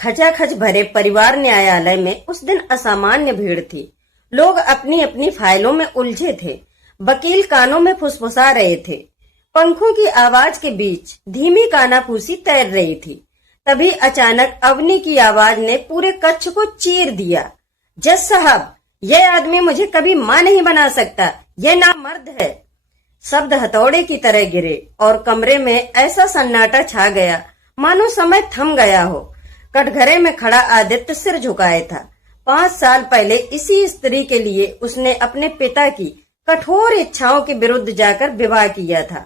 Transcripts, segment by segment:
खचाखच भरे परिवार न्यायालय में उस दिन असामान्य भीड़ थी। लोग अपनी अपनी फाइलों में उलझे थे। वकील कानों में फुसफुसा रहे थे। पंखों की आवाज के बीच धीमी कानाफूसी तैर रही थी। तभी अचानक अवनी की आवाज ने पूरे कक्ष को चीर दिया। जज साहब, यह आदमी मुझे कभी मां नहीं बना सकता, यह नामर्द है। शब्द हथौड़े की तरह गिरे और कमरे में ऐसा सन्नाटा छा गया मानो समय थम गया हो। कटघरे में खड़ा आदित्य सिर झुकाए था। 5 साल पहले इसी स्त्री के लिए उसने अपने पिता की कठोर इच्छाओं के विरुद्ध जाकर विवाह किया था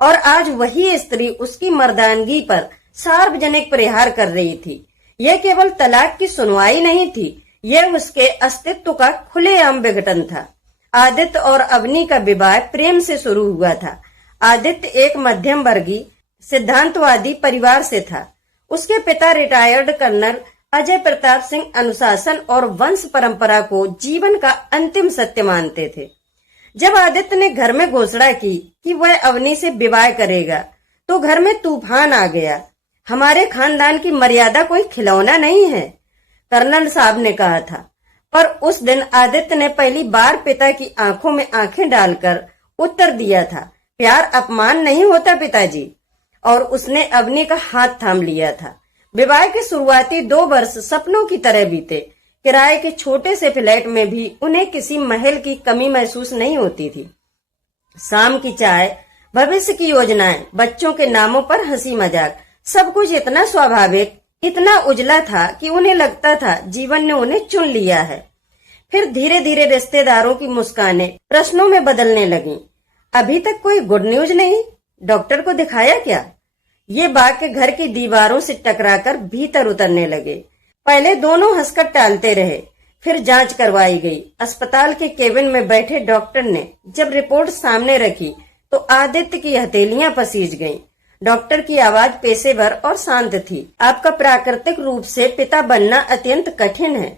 और आज वही स्त्री उसकी मर्दानगी पर सार्वजनिक प्रहार कर रही थी। यह केवल तलाक की सुनवाई नहीं थी, यह उसके अस्तित्व का खुलेआम विघटन था। आदित्य और अवनी का विवाह प्रेम से शुरू हुआ था। आदित्य एक मध्यम वर्गीय सिद्धांतवादी परिवार से था। उसके पिता रिटायर्ड कर्नल अजय प्रताप सिंह अनुशासन और वंश परंपरा को जीवन का अंतिम सत्य मानते थे। जब आदित्य ने घर में घोषणा की कि वह अवनी से विवाह करेगा तो घर में तूफान आ गया। हमारे खानदान की मर्यादा कोई खिलौना नहीं है, कर्नल साहब ने कहा था। पर उस दिन आदित्य ने पहली बार पिता की आंखों में आंखें डालकर उत्तर दिया था, प्यार अपमान नहीं होता पिताजी। और उसने अवनी का हाथ थाम लिया था। विवाह के शुरुआती 2 वर्ष सपनों की तरह बीते। किराए के छोटे से फ्लैट में भी उन्हें किसी महल की कमी महसूस नहीं होती थी। शाम की चाय, भविष्य की योजनाएं, बच्चों के नामों पर हंसी मजाक, सब कुछ इतना स्वाभाविक, इतना उजला था कि उन्हें लगता था जीवन ने उन्हें चुन लिया है। फिर धीरे धीरे रिश्तेदारों की मुस्कानें प्रश्नों में बदलने लगीं। अभी तक कोई गुड न्यूज नहीं? डॉक्टर को दिखाया क्या? ये वाक्य घर की दीवारों से टकराकर भीतर उतरने लगे। पहले दोनों हंसकर टालते रहे, फिर जांच करवाई गई। अस्पताल के केबिन में बैठे डॉक्टर ने जब रिपोर्ट सामने रखी तो आदित्य की हथेलियां पसीज गईं। डॉक्टर की आवाज पेशेवर और शांत थी। आपका प्राकृतिक रूप से पिता बनना अत्यंत कठिन है।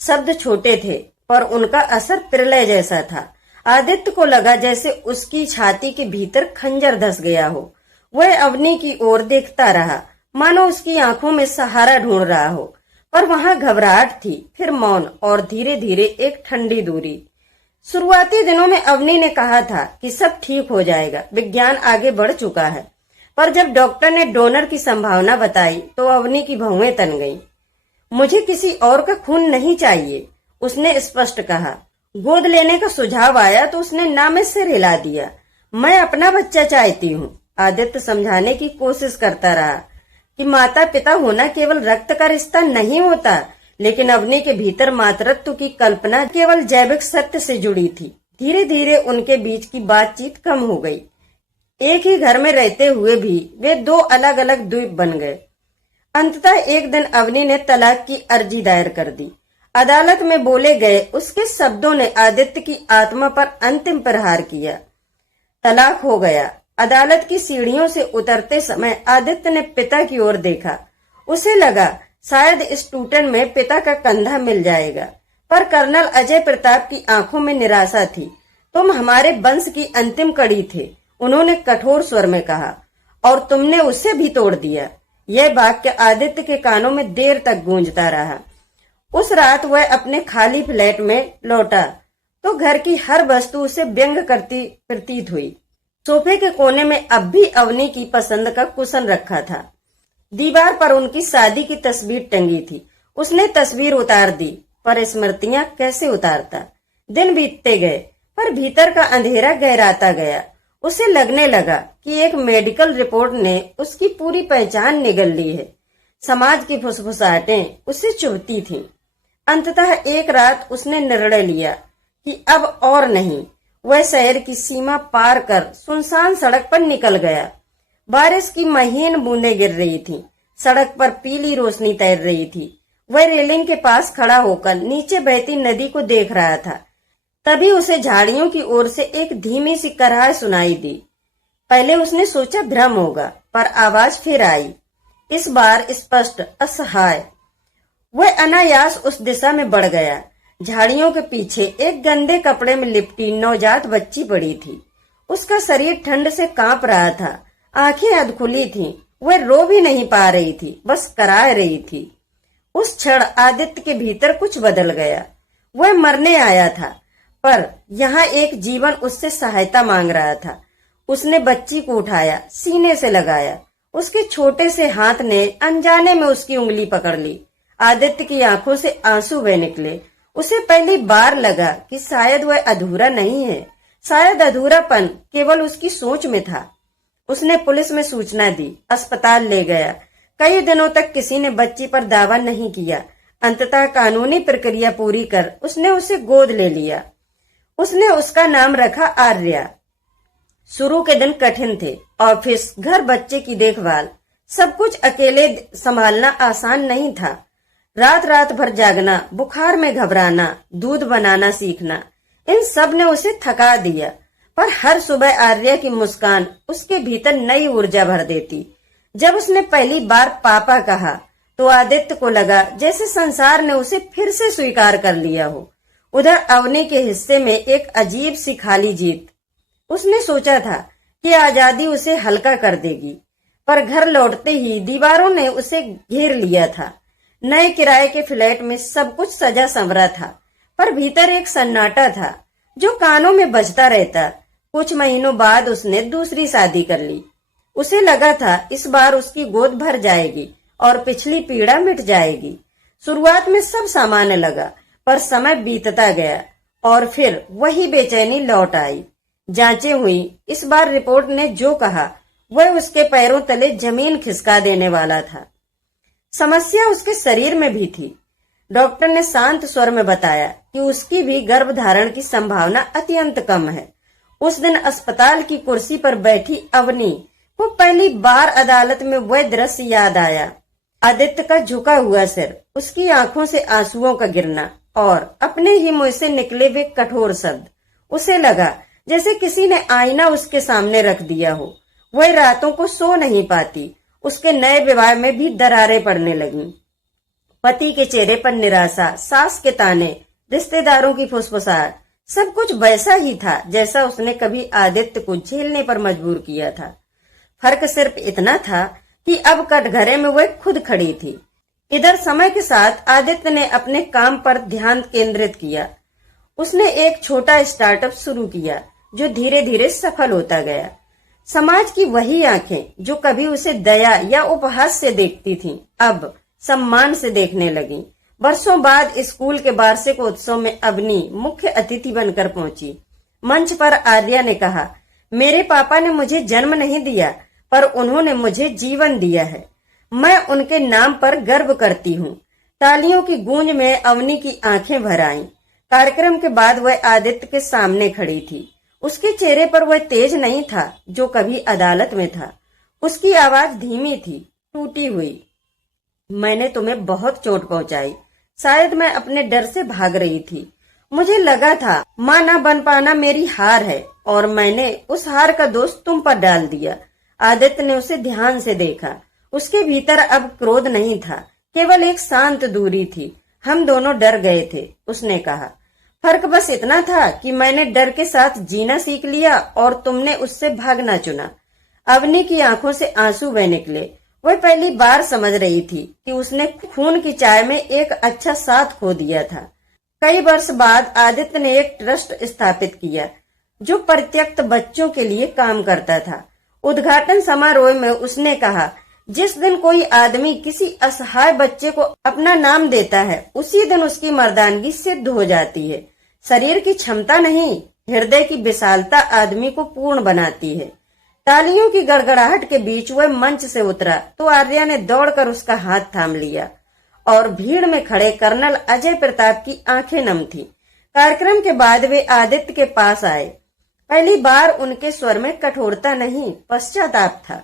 शब्द छोटे थे पर उनका असर प्रलय जैसा था। आदित्य को लगा जैसे उसकी छाती के भीतर खंजर धस गया हो। वह अवनी की ओर देखता रहा, मानो उसकी आंखों में सहारा ढूंढ रहा हो। पर वहां घबराहट थी, फिर मौन और धीरे धीरे एक ठंडी दूरी। शुरुआती दिनों में अवनी ने कहा था कि सब ठीक हो जाएगा, विज्ञान आगे बढ़ चुका है। पर जब डॉक्टर ने डोनर की संभावना बताई तो अवनी की भौहें तन गईं। मुझे किसी और का खून नहीं चाहिए, उसने स्पष्ट कहा। गोद लेने का सुझाव आया तो उसने ना में सिर हिला दिया। मैं अपना बच्चा चाहती हूँ। आदित्य समझाने की कोशिश करता रहा कि माता पिता होना केवल रक्त का रिश्ता नहीं होता, लेकिन अवनी के भीतर मातृत्व की कल्पना केवल जैविक सत्य से जुड़ी थी। धीरे धीरे उनके बीच की बातचीत कम हो गई। एक ही घर में रहते हुए भी वे 2 अलग अलग द्वीप बन गए। अंततः एक दिन अवनी ने तलाक की अर्जी दायर कर दी। अदालत में बोले गए उसके शब्दों ने आदित्य की आत्मा पर अंतिम प्रहार किया। तलाक हो गया। अदालत की सीढ़ियों से उतरते समय आदित्य ने पिता की ओर देखा। उसे लगा शायद इस टूटन में पिता का कंधा मिल जाएगा। पर कर्नल अजय प्रताप की आंखों में निराशा थी। तुम हमारे वंश की अंतिम कड़ी थे, उन्होंने कठोर स्वर में कहा, और तुमने उसे भी तोड़ दिया। यह वाक्य आदित्य के कानों में देर तक गूंजता रहा। उस रात वह अपने खाली फ्लैट में लौटा तो घर की हर वस्तु उसे व्यंग करती प्रतीत हुई। सोफे के कोने में अब भी अवनी की पसंद का कुशन रखा था। दीवार पर उनकी शादी की तस्वीर टंगी थी। उसने तस्वीर उतार दी, पर स्मृतियां कैसे उतारता। दिन बीतते गए पर भीतर का अंधेरा गहराता गया। उसे लगने लगा कि एक मेडिकल रिपोर्ट ने उसकी पूरी पहचान निगल ली है। समाज की फुसफुसाहटें उसे चुभती थीं। अंततः एक रात उसने निर्णय लिया कि अब और नहीं। वह शहर की सीमा पार कर सुनसान सड़क पर निकल गया। बारिश की महीन बूंदें गिर रही थीं। सड़क पर पीली रोशनी तैर रही थी। वह रेलिंग के पास खड़ा होकर नीचे बहती नदी को देख रहा था। तभी उसे झाड़ियों की ओर से एक धीमी सी कराह सुनाई दी। पहले उसने सोचा भ्रम होगा, पर आवाज फिर आई, इस बार स्पष्ट, असहाय। वह अनायास उस दिशा में बढ़ गया। झाड़ियों के पीछे एक गंदे कपड़े में लिपटी नवजात बच्ची पड़ी थी। उसका शरीर ठंड से कांप रहा था। आंखें अधखुली थीं। वह रो भी नहीं पा रही थी, बस कराह रही थी। उस क्षण आदित्य के भीतर कुछ बदल गया। वह मरने आया था, पर यहाँ एक जीवन उससे सहायता मांग रहा था। उसने बच्ची को उठाया, सीने से लगाया। उसके छोटे से हाथ ने अनजाने में उसकी उंगली पकड़ ली। आदित्य की आंखों से आंसू बह निकले। उसे पहली बार लगा कि शायद वह अधूरा नहीं है, शायद अधूरापन केवल उसकी सोच में था। उसने पुलिस में सूचना दी, अस्पताल ले गया। कई दिनों तक किसी ने बच्ची पर दावा नहीं किया। अंततः कानूनी प्रक्रिया पूरी कर उसने उसे गोद ले लिया। उसने उसका नाम रखा आर्या। शुरू के दिन कठिन थे। ऑफिस, घर, बच्चे की देखभाल, सब कुछ अकेले संभालना आसान नहीं था। रात रात भर जागना, बुखार में घबराना, दूध बनाना सीखना, इन सब ने उसे थका दिया। पर हर सुबह आर्या की मुस्कान उसके भीतर नई ऊर्जा भर देती। जब उसने पहली बार पापा कहा तो आदित्य को लगा जैसे संसार ने उसे फिर से स्वीकार कर लिया हो। उधर अवनी के हिस्से में एक अजीब सी खाली जीत। उसने सोचा था कि आजादी उसे हल्का कर देगी, पर घर लौटते ही दीवारों ने उसे घेर लिया था। नए किराए के फ्लैट में सब कुछ सजा संवरा था, पर भीतर एक सन्नाटा था जो कानों में बजता रहता। कुछ महीनों बाद उसने दूसरी शादी कर ली। उसे लगा था इस बार उसकी गोद भर जाएगी और पिछली पीड़ा मिट जाएगी। शुरुआत में सब सामान्य लगा, पर समय बीतता गया और फिर वही बेचैनी लौट आई। जांचें हुई। इस बार रिपोर्ट ने जो कहा वह उसके पैरों तले जमीन खिसका देने वाला था। समस्या उसके शरीर में भी थी। डॉक्टर ने शांत स्वर में बताया कि उसकी भी गर्भधारण की संभावना अत्यंत कम है। उस दिन अस्पताल की कुर्सी पर बैठी अवनी को पहली बार अदालत में वह दृश्य याद आया। आदित्य का झुका हुआ सिर, उसकी आंखों से आंसुओं का गिरना और अपने ही मुंह से निकले वे कठोर शब्द। उसे लगा जैसे किसी ने आईना उसके सामने रख दिया हो। वह रातों को सो नहीं पाती। उसके नए विवाह में भी दरारें पड़ने लगीं। पति के चेहरे पर निराशा, सास के ताने, रिश्तेदारों की फुसफुसाहट, सब कुछ वैसा ही था जैसा उसने कभी आदित्य को झेलने पर मजबूर किया था। फर्क सिर्फ इतना था कि अब कटघरे में वह खुद खड़ी थी। इधर समय के साथ आदित्य ने अपने काम पर ध्यान केंद्रित किया। उसने एक छोटा स्टार्टअप शुरू किया जो धीरे धीरे सफल होता गया। समाज की वही आंखें जो कभी उसे दया या उपहास से देखती थीं, अब सम्मान से देखने लगीं। वर्षों बाद स्कूल के वार्षिकोत्सव में अवनी मुख्य अतिथि बनकर पहुंची। मंच पर आर्या ने कहा, मेरे पापा ने मुझे जन्म नहीं दिया, पर उन्होंने मुझे जीवन दिया है। मैं उनके नाम पर गर्व करती हूँ। तालियों की गूंज में अवनी की आंखें भर आईं। कार्यक्रम के बाद वह आदित्य के सामने खड़ी थी। उसके चेहरे पर वह तेज नहीं था जो कभी अदालत में था। उसकी आवाज धीमी थी, टूटी हुई। मैंने तुम्हें बहुत चोट पहुंचाई। शायद मैं अपने डर से भाग रही थी। मुझे लगा था मां ना बन पाना मेरी हार है, और मैंने उस हार का दोष तुम पर डाल दिया। आदित्य ने उसे ध्यान से देखा। उसके भीतर अब क्रोध नहीं था, केवल एक शांत दूरी थी। हम दोनों डर गए थे, उसने कहा। फर्क बस इतना था कि मैंने डर के साथ जीना सीख लिया और तुमने उससे भागना चुना। अवनी की आंखों से आंसू बह निकले। वह पहली बार समझ रही थी कि उसने खून की चाय में एक अच्छा साथ खो दिया था। कई वर्ष बाद आदित्य ने एक ट्रस्ट स्थापित किया जो परित्यक्त बच्चों के लिए काम करता था। उद्घाटन समारोह में उसने कहा, जिस दिन कोई आदमी किसी असहाय बच्चे को अपना नाम देता है, उसी दिन उसकी मर्दानगी सिद्ध हो जाती है। शरीर की क्षमता नहीं, हृदय की विशालता आदमी को पूर्ण बनाती है। तालियों की गड़गड़ाहट के बीच वह मंच से उतरा तो आर्या ने दौड़कर उसका हाथ थाम लिया और भीड़ में खड़े कर्नल अजय प्रताप की आंखें नम थी। कार्यक्रम के बाद वे आदित्य के पास आए। पहली बार उनके स्वर में कठोरता नहीं, पश्चाताप था।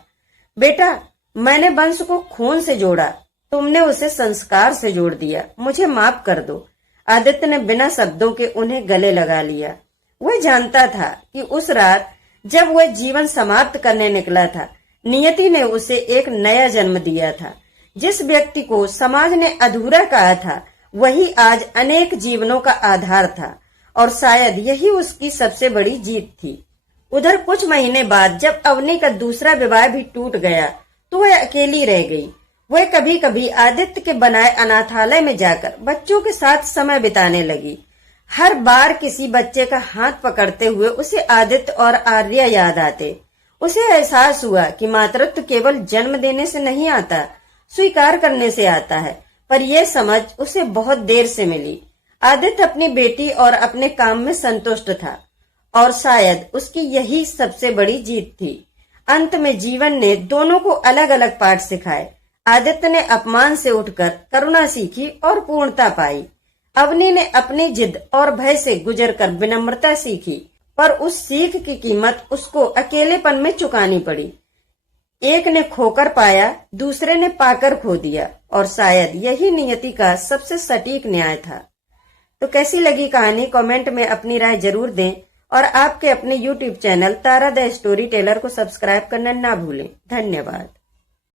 बेटा, मैंने वंश को खून से जोड़ा, तुमने उसे संस्कार से जोड़ दिया। मुझे माफ कर दो। आदित्य ने बिना शब्दों के उन्हें गले लगा लिया। वह जानता था कि उस रात जब वह जीवन समाप्त करने निकला था, नियति ने उसे एक नया जन्म दिया था। जिस व्यक्ति को समाज ने अधूरा कहा था, वही आज अनेक जीवनों का आधार था, और शायद यही उसकी सबसे बड़ी जीत थी। उधर कुछ महीने बाद जब अवनी का दूसरा विवाह भी टूट गया तो वह अकेली रह गई। वह कभी कभी आदित्य के बनाए अनाथालय में जाकर बच्चों के साथ समय बिताने लगी। हर बार किसी बच्चे का हाथ पकड़ते हुए उसे आदित्य और आर्या याद आते। उसे एहसास हुआ कि मातृत्व केवल जन्म देने से नहीं आता, स्वीकार करने से आता है। पर यह समझ उसे बहुत देर से मिली। आदित्य अपनी बेटी और अपने काम में संतुष्ट था और शायद उसकी यही सबसे बड़ी जीत थी। अंत में जीवन ने दोनों को अलग अलग पाठ सिखाए। आदित्य ने अपमान से उठकर करुणा सीखी और पूर्णता पाई। अवनी ने अपनी जिद और भय से गुजरकर विनम्रता सीखी, पर उस सीख की कीमत उसको अकेलेपन में चुकानी पड़ी। एक ने खोकर पाया, दूसरे ने पाकर खो दिया, और शायद यही नियति का सबसे सटीक न्याय था। तो कैसी लगी कहानी, कमेंट में अपनी राय जरूर दें और आपके अपने YouTube channel Tara the story teller को सब्सक्राइब करना ना भूलें। धन्यवाद।